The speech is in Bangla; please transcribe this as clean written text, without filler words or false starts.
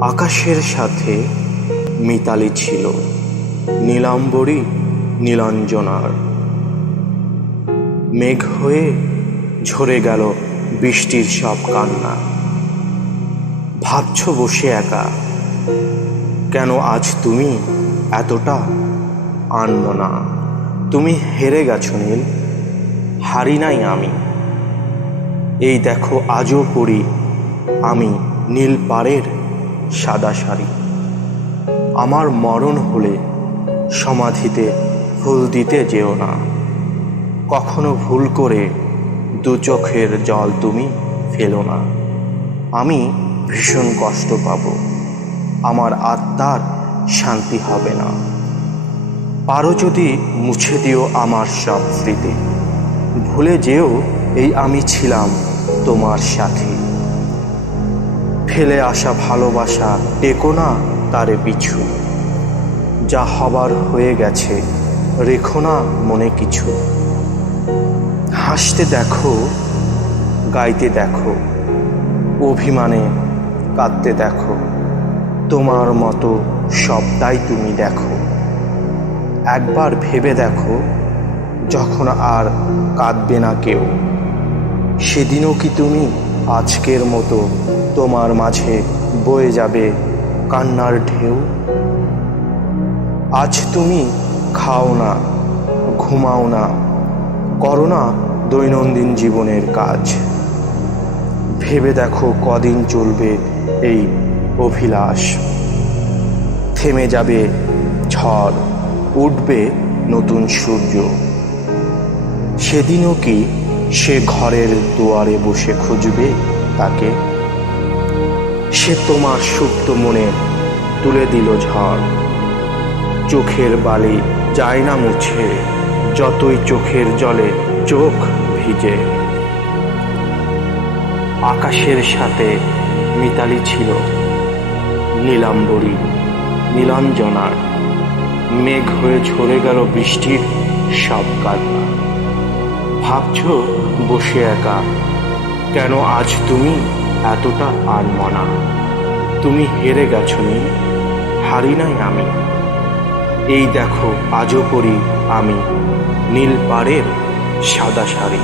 আকাশের সাথে মিতালি ছিল, নীলাম্বরী নীলাঞ্জনার। মেঘ হয়ে ঝরে গেল বৃষ্টির সব কান্না। ভাবছ বসে একা, কেন আজ তুমি এতটা আনমনা? তুমি হেরে গেছো নীল, হারি নাই আমি। এই দেখো আজও পরি আমি নীল পাড়ের সাদা শাড়ি। আমার মরণ হলে সমাধিতে ফুল দিতে যেও না, কখনো ভুল করে দু চোখের জল তুমি ফেলো না। আমি ভীষণ কষ্ট পাব, আমার আত্মার শান্তি হবে না। পারো যদি মুছে দিও আমার সব স্মৃতি, ভুলে যেও এই আমি ছিলাম তোমার সাথী। ফেলে আসা ভালোবাসা টেকো না তারে পিছু, যা হবার হয়ে গেছে রেখো না মনে কিছু। হাসতে দেখো, গাইতে দেখো, অভিমানে কাঁদতে দেখো, তোমার মতো সবটাই তুমি দেখো। একবার ভেবে দেখো, যখন আর কাঁদবে না কেউ, সেদিনও কি তুমি আজকের মতো তোমার মাঝে বয়ে যাবে কান্নার ঢেউ? আজ তুমি খাও না, ঘুমাও না, করো না দৈনন্দিন জীবনের কাজ। ভেবে দেখো কদিন চলবে এই অভিলাষ, থেমে যাবে ঝড়, উঠবে নতুন সূর্য। সেদিনও কি সে ঘরের দুয়ারে বসে খুঁজবে তাকে? সে তোমার সুপ্ত মনে তুলে দিল ঝড়। চোখের বালি যায় না মুছে, যতই চোখের জলে চোখ ভিজে। আকাশের সাথে মিতালি ছিল, নীলাম্বরী নীলাঞ্জনার। মেঘ হয়ে ঝরে গেল বৃষ্টির সব কান্না। ভাবছ বসে একা, কেন আজ তুমি এতটা আনমনা? তুমি হেরে গেছো নীল, হারি নাই আমি। এই দেখো আজও পরি আমি নীল পাড়ের সাদা শাড়ি।